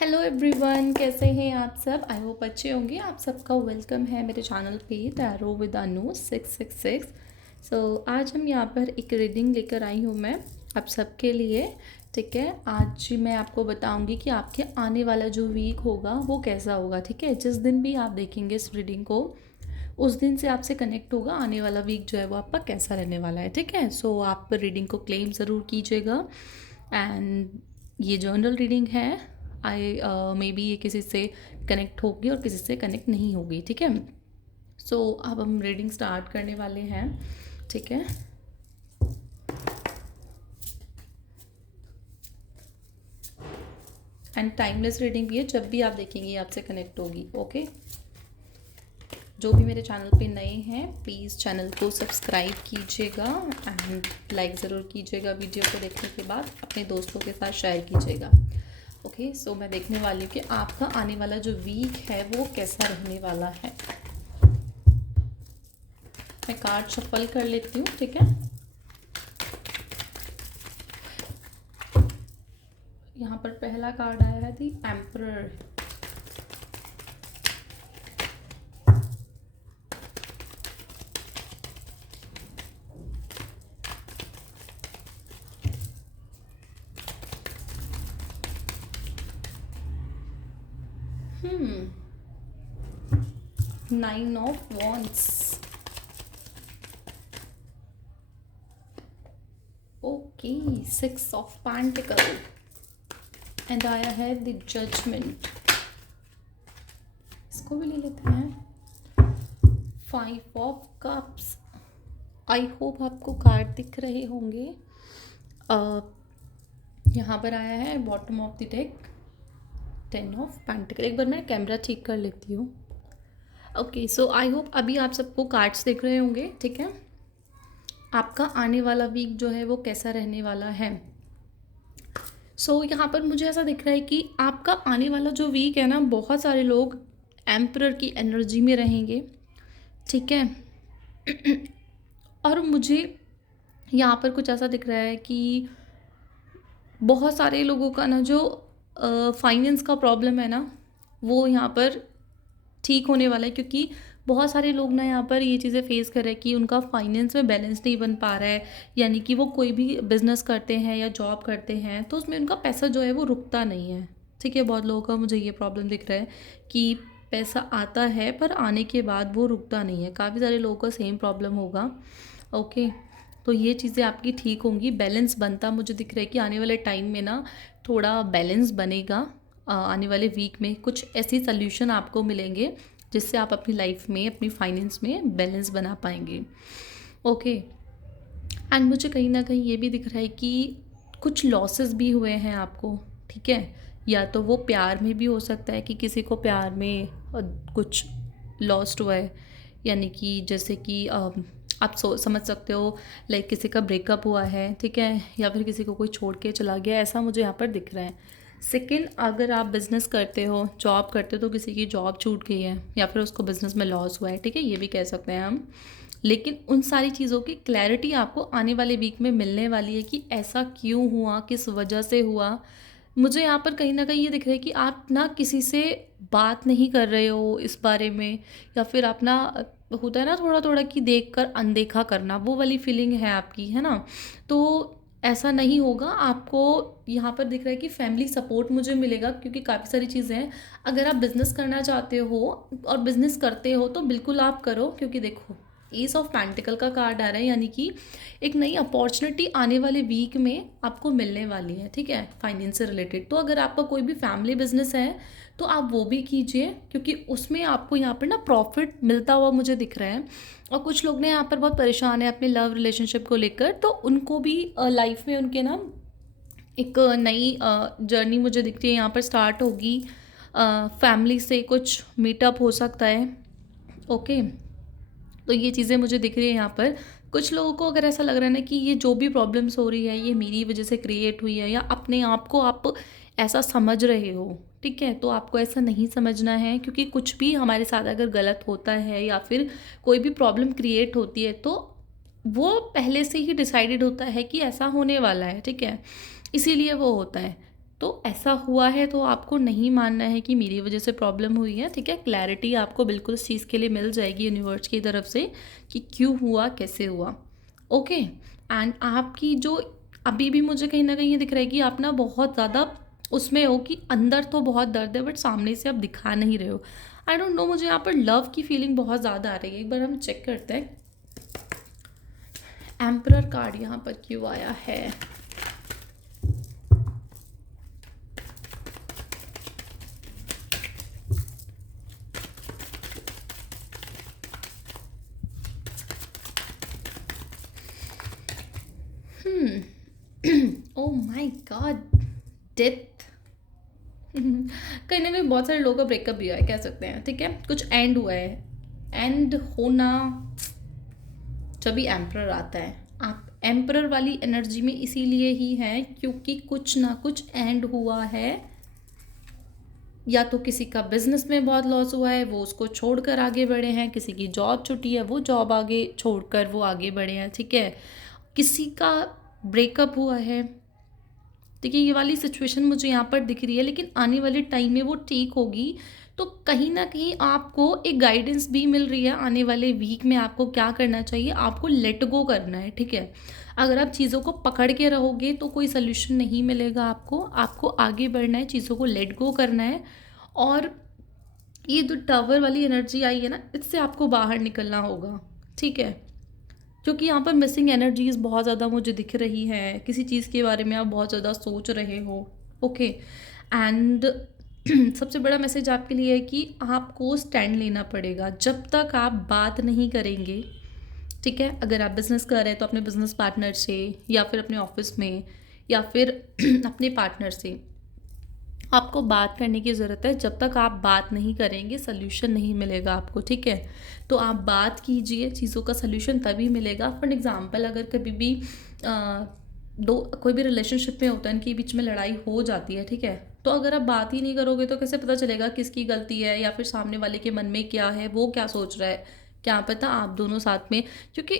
Hello everyone, कैसे हैं आप सब। आई होप अच्छे होंगे। आप सबका वेलकम है मेरे चैनल पे टैरो विद अनु 666। आज हम यहाँ पर एक रीडिंग लेकर आई हूँ मैं आप सबके लिए। ठीक है, आज मैं आपको बताऊंगी कि आपके आने वाला जो वीक होगा वो कैसा होगा। ठीक है, जिस दिन भी आप देखेंगे इस रीडिंग को उस दिन से आपसे कनेक्ट होगा आने वाला वीक जो है वो आपका कैसा रहने वाला है। ठीक है, आप रीडिंग को क्लेम ज़रूर कीजिएगा। एंड ये जर्नल रीडिंग है। आई मे बी ये किसी से कनेक्ट होगी और किसी से कनेक्ट नहीं होगी। ठीक है, अब हम रीडिंग स्टार्ट करने वाले हैं। ठीक है, एंड टाइमलेस रीडिंग भी है, जब भी आप देखेंगे आपसे कनेक्ट होगी। ओके, जो भी मेरे चैनल पे नए हैं प्लीज़ चैनल को सब्सक्राइब कीजिएगा एंड लाइक ज़रूर कीजिएगा। वीडियो को देखने के बाद अपने दोस्तों के साथ शेयर कीजिएगा। ओके, मैं देखने वाली हूँ कि आपका आने वाला जो वीक है वो कैसा रहने वाला है। मैं कार्ड शफल कर लेती हूँ। ठीक है, यहाँ पर पहला कार्ड आया है the emperor. Nine of wands. Okay, six of pentacle and आया है द जजमेंट। इसको भी ले लेते हैं। Five of cups. I hope आपको कार्ड दिख रहे होंगे। यहाँ पर आया है bottom of the deck ten of pentacle. एक बार मैं कैमरा ठीक कर लेती हूँ। ओके, आई होप अभी आप सबको कार्ड्स दिख रहे होंगे। ठीक है, आपका आने वाला वीक जो है वो कैसा रहने वाला है। यहाँ पर मुझे ऐसा दिख रहा है कि आपका आने वाला जो वीक है ना, बहुत सारे लोग एम्परर की एनर्जी में रहेंगे। ठीक है, और मुझे यहाँ पर कुछ ऐसा दिख रहा है कि बहुत सारे लोगों का ना जो फाइनेंस का प्रॉब्लम है ना वो यहाँ पर ठीक होने वाला है, क्योंकि बहुत सारे लोग ना यहाँ पर ये चीज़ें फेस कर रहे हैं कि उनका फाइनेंस में बैलेंस नहीं बन पा रहा है। यानी कि वो कोई भी बिजनेस करते हैं या जॉब करते हैं तो उसमें उनका पैसा जो है वो रुकता नहीं है। ठीक है, बहुत लोगों का मुझे ये प्रॉब्लम दिख रहा है कि पैसा आता है पर आने के बाद वो रुकता नहीं है। काफ़ी सारे लोगों का सेम प्रॉब्लम होगा। ओके, तो ये चीज़ें आपकी ठीक होंगी। बैलेंस बनता मुझे दिख रहा है कि आने वाले टाइम में ना थोड़ा बैलेंस बनेगा। आने वाले वीक में कुछ ऐसी सोल्यूशन आपको मिलेंगे जिससे आप अपनी लाइफ में अपनी फाइनेंस में बैलेंस बना पाएंगे। ओके, एंड मुझे कहीं ना कहीं ये भी दिख रहा है कि कुछ लॉसेस भी हुए हैं आपको। ठीक है, या तो वो प्यार में भी हो सकता है कि किसी को प्यार में कुछ लॉस्ट हुआ है। यानी कि जैसे कि आप समझ सकते हो, लाइक किसी का ब्रेकअप हुआ है। ठीक है, या फिर किसी को कोई छोड़ के चला गया, ऐसा मुझे यहाँ पर दिख रहा है। सेकंड, अगर आप बिज़नेस करते हो, जॉब करते हो, तो किसी की जॉब छूट गई है या फिर उसको बिज़नेस में लॉस हुआ है। ठीक है, ये भी कह सकते हैं हम। लेकिन उन सारी चीज़ों की क्लैरिटी आपको आने वाले वीक में मिलने वाली है कि ऐसा क्यों हुआ, किस वजह से हुआ। मुझे यहाँ पर कहीं ना कहीं ये दिख रहा है कि आप ना किसी से बात नहीं कर रहे हो इस बारे में, या फिर आप ना, होता है ना थोड़ा थोड़ा कि देख कर अनदेखा करना, वो वाली फीलिंग है आपकी, है ना। तो ऐसा नहीं होगा। आपको यहाँ पर दिख रहा है कि फैमिली सपोर्ट मुझे मिलेगा, क्योंकि काफ़ी सारी चीज़ें हैं। अगर आप बिज़नेस करना चाहते हो और बिज़नेस करते हो तो बिल्कुल आप करो, क्योंकि देखो एस ऑफ पेंटिकल का कार्ड आ रहा है, यानी कि एक नई अपॉर्चुनिटी आने वाले वीक में आपको मिलने वाली है। ठीक है, फाइनेंस से रिलेटेड। तो अगर आपका कोई भी फैमिली बिजनेस है तो आप वो भी कीजिए, क्योंकि उसमें आपको यहाँ पर ना प्रॉफिट मिलता हुआ मुझे दिख रहा है। और कुछ लोग ने यहाँ पर बहुत परेशान है अपने लव रिलेशनशिप को लेकर, तो उनको भी लाइफ में उनके ना एक नई जर्नी मुझे दिखती है यहाँ पर स्टार्ट होगी। फैमिली से कुछ मीटअप हो सकता है। ओके, तो ये चीज़ें मुझे दिख रही है यहाँ पर। कुछ लोगों को अगर ऐसा लग रहा है ना कि ये जो भी प्रॉब्लम्स हो रही है ये मेरी वजह से क्रिएट हुई है, या अपने आप को आप ऐसा समझ रहे हो, ठीक है, तो आपको ऐसा नहीं समझना है। क्योंकि कुछ भी हमारे साथ अगर गलत होता है या फिर कोई भी प्रॉब्लम क्रिएट होती है तो वो पहले से ही डिसाइडेड होता है कि ऐसा होने वाला है। ठीक है, इसीलिए वो होता है। तो ऐसा हुआ है तो आपको नहीं मानना है कि मेरी वजह से प्रॉब्लम हुई है, ठीक है। क्लैरिटी आपको बिल्कुल इस चीज़ के लिए मिल जाएगी यूनिवर्स की तरफ से कि क्यों हुआ, कैसे हुआ, ओके। एंड आपकी जो अभी भी मुझे कहीं ना कहीं ये दिख रहा है कि आप ना बहुत ज़्यादा उसमें हो कि अंदर तो बहुत दर्द है बट सामने से आप दिखा नहीं रहे हो। आई डोंट नो, मुझे यहाँ पर लव की फीलिंग बहुत ज़्यादा आ रही है। एक बार हम चेक करते हैं एम्परर कार्ड यहाँ पर क्यों आया है। Oh my God, death. कहीं ना कहीं बहुत सारे लोगों का ब्रेकअप भी हुआ है, कह सकते हैं, ठीक है। कुछ एंड हुआ है। एंड होना जब भी एम्परर आता है, आप एम्परर वाली एनर्जी में इसीलिए ही हैं क्योंकि कुछ ना कुछ एंड हुआ है। या तो किसी का बिजनेस में बहुत लॉस हुआ है, वो उसको छोड़कर आगे बढ़े हैं, किसी की जॉब छुट्टी है, वो जॉब आगे छोड़कर वो आगे बढ़े हैं, ठीक है। किसी का ब्रेकअप हुआ है, देखिए ये वाली सिचुएशन मुझे यहाँ पर दिख रही है, लेकिन आने वाले टाइम में वो ठीक होगी। तो कहीं ना कहीं आपको एक गाइडेंस भी मिल रही है आने वाले वीक में आपको क्या करना चाहिए, आपको लेट गो करना है, ठीक है। अगर आप चीज़ों को पकड़ के रहोगे तो कोई सोल्यूशन नहीं मिलेगा आपको। आपको आगे बढ़ना है, चीज़ों को लेट गो करना है। और ये जो टावर वाली एनर्जी आई है ना, इससे आपको बाहर निकलना होगा, ठीक है। क्योंकि यहाँ पर मिसिंग एनर्जीज बहुत ज़्यादा मुझे दिख रही है, किसी चीज़ के बारे में आप बहुत ज़्यादा सोच रहे हो, ओके। एंड सबसे बड़ा मैसेज आपके लिए है कि आपको स्टैंड लेना पड़ेगा जब तक आप बात नहीं करेंगे, ठीक है। अगर आप बिज़नेस कर रहे हैं तो अपने बिज़नेस पार्टनर से, या फिर अपने ऑफिस में, या फिर अपने पार्टनर से आपको बात करने की ज़रूरत है। जब तक आप बात नहीं करेंगे सल्यूशन नहीं मिलेगा आपको, ठीक है। तो आप बात कीजिए, चीज़ों का सल्यूशन तभी मिलेगा। फॉर एग्ज़ाम्पल, अगर कभी भी दो कोई भी रिलेशनशिप में होता है, इनके बीच में लड़ाई हो जाती है, ठीक है। तो अगर आप बात ही नहीं करोगे तो कैसे पता चलेगा किसकी गलती है, या फिर सामने वाले के मन में क्या है, वो क्या सोच रहा है, क्या पता आप दोनों साथ में। क्योंकि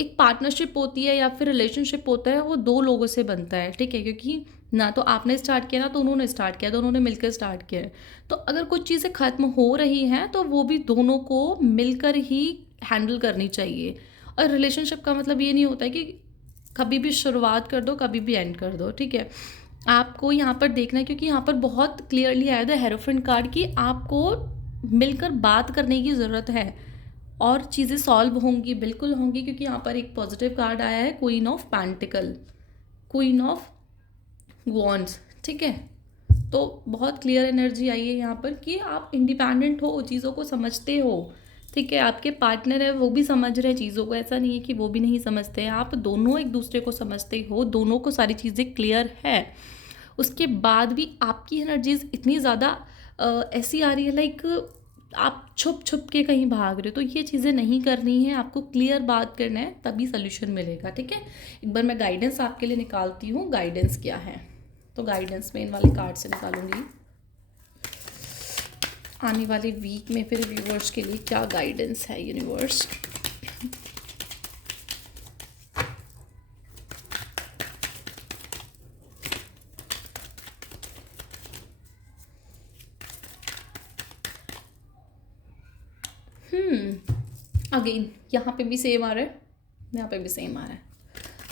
एक पार्टनरशिप होती है या फिर रिलेशनशिप होता है, वो दो लोगों से बनता है, ठीक है। क्योंकि ना तो आपने स्टार्ट किया ना तो उन्होंने स्टार्ट किया, दोनों ने मिलकर स्टार्ट किया है। तो अगर कुछ चीज़ें ख़त्म हो रही हैं तो वो भी दोनों को मिलकर ही हैंडल करनी चाहिए। और रिलेशनशिप का मतलब ये नहीं होता है कि कभी भी शुरुआत कर दो, कभी भी एंड कर दो, ठीक है। आपको यहाँ पर देखना है, क्योंकि यहाँ पर बहुत क्लियरली आया था हेरोफेंट कार्ड की आपको मिलकर बात करने की ज़रूरत है और चीज़ें सॉल्व होंगी, बिल्कुल होंगी। क्योंकि यहाँ पर एक पॉजिटिव कार्ड आया है, queen of pentacle, queen of wands, ठीक है। तो बहुत क्लियर एनर्जी आई है यहाँ पर कि आप इंडिपेंडेंट हो, चीज़ों को समझते हो, ठीक है। आपके पार्टनर है वो भी समझ रहे हैं चीज़ों को, ऐसा नहीं है कि वो भी नहीं समझते हैं। आप दोनों एक दूसरे को समझते हो, दोनों को सारी चीज़ें क्लियर है। उसके बाद भी आपकी एनर्जीज इतनी ज़्यादा ऐसी आ रही है, लाइक आप छुप छुप के कहीं भाग रहे हो। तो ये चीज़ें नहीं करनी है, आपको क्लियर बात करना है, तभी सोल्यूशन मिलेगा, ठीक है। एक बार मैं गाइडेंस आपके लिए निकालती हूँ, गाइडेंस क्या है। तो गाइडेंस में इन वाले कार्ड से निकालूंगी आने वाले वीक में फिर व्यूवर्स के लिए क्या गाइडेंस है यूनिवर्स। अगेन यहाँ पे भी सेम आ रहा है, यहाँ पे भी सेम आ रहा है।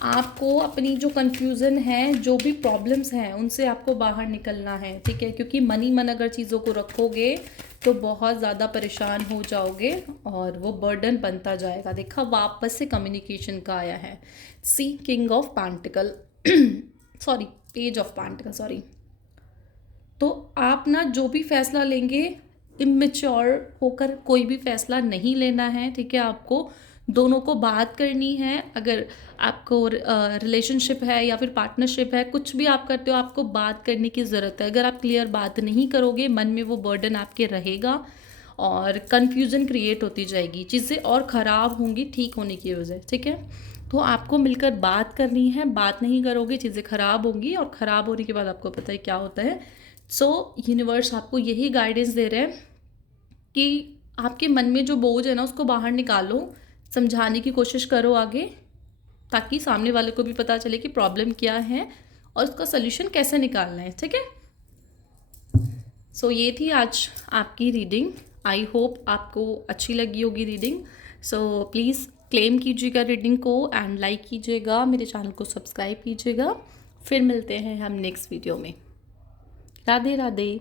आपको अपनी जो कन्फ्यूज़न है, जो भी प्रॉब्लम्स हैं, उनसे आपको बाहर निकलना है, ठीक है। क्योंकि मन ही मन अगर चीज़ों को रखोगे तो बहुत ज़्यादा परेशान हो जाओगे और वो बर्डन बनता जाएगा। देखा, वापस से कम्युनिकेशन का आया है, see king of pentacle sorry, page of pentacle, sorry. तो आप ना जो भी फैसला लेंगे, इमेच्योर होकर कोई भी फैसला नहीं लेना है, ठीक है। आपको दोनों को बात करनी है। अगर आपको रिलेशनशिप है या फिर पार्टनरशिप है, कुछ भी आप करते हो, आपको बात करने की ज़रूरत है। अगर आप क्लियर बात नहीं करोगे, मन में वो बर्डन आपके रहेगा और कन्फ्यूज़न क्रिएट होती जाएगी, चीज़ें और ख़राब होंगी ठीक होने की वजह, ठीक है। तो आपको मिलकर बात करनी है, बात नहीं करोगे चीज़ें ख़राब होंगी, और ख़राब होने के बाद आपको पता है क्या होता है। सो यूनिवर्स आपको यही गाइडेंस दे रहे हैं कि आपके मन में जो बोझ है ना, उसको बाहर निकालो, समझाने की कोशिश करो आगे, ताकि सामने वाले को भी पता चले कि प्रॉब्लम क्या है और उसका सोल्यूशन कैसे निकालना है, ठीक है। सो ये थी आज आपकी रीडिंग। आई होप आपको अच्छी लगी होगी रीडिंग। सो प्लीज़ क्लेम कीजिएगा रीडिंग को एंड लाइक कीजिएगा, मेरे चैनल को सब्सक्राइब कीजिएगा। फिर मिलते हैं हम नेक्स्ट वीडियो में। राधे राधे।